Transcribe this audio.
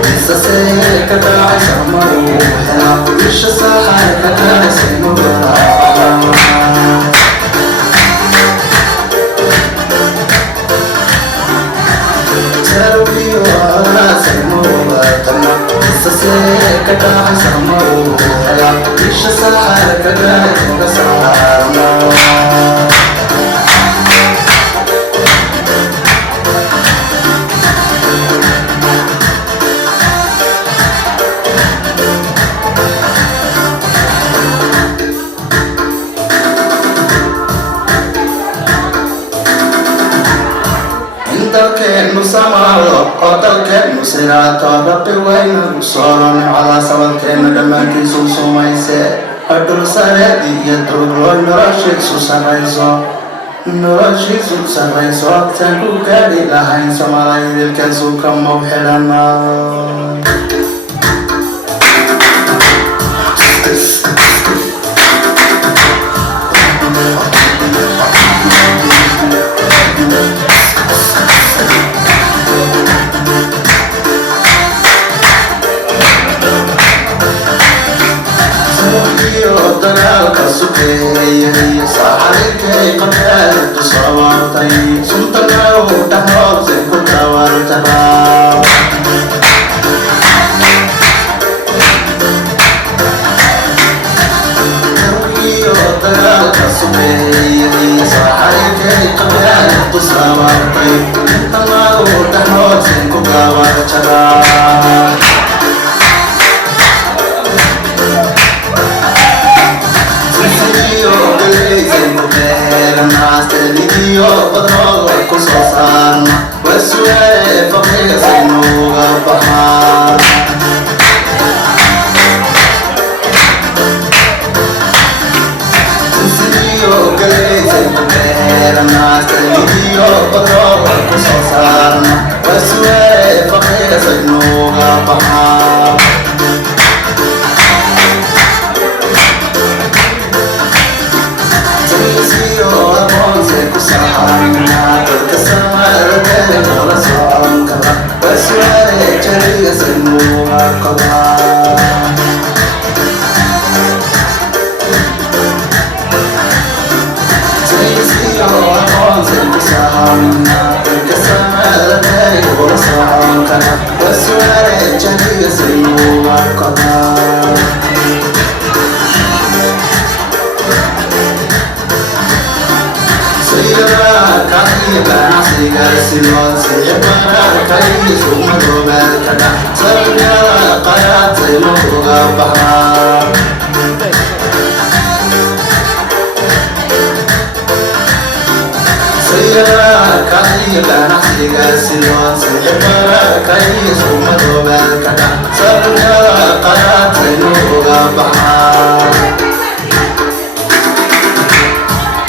لسه ساكت عشان مروحة مش ساحة عشان مروحة ساوي وعسى مروحة لسه ساكت عشان مروحة مش ساحة عشان مروحة dalkeenu samaado oo dalkeenu siraato rabbi waynu sooran calaa sabankeena dhammaantiisu sumayse adhul sareed iyo dulroy noloshiisu sarrayso agtaan ku gaadhi lahayn soomalaydilkaasu ka mawxidhana dagaalka sukeeyay saxarikay qadaalad sawartay suntanaw dhaxoobse ku tawartabaa dagaalka sukeeyay saxarikay qadaalad sawartay suntanaw dhaxoobse ku tawartabaa Yo بدرو كوسان وسوي فقير سنوغا بحار سيو كليزي بغير الناس يو بدرو كوسان وسوي فقير سنوغا بحار Bahar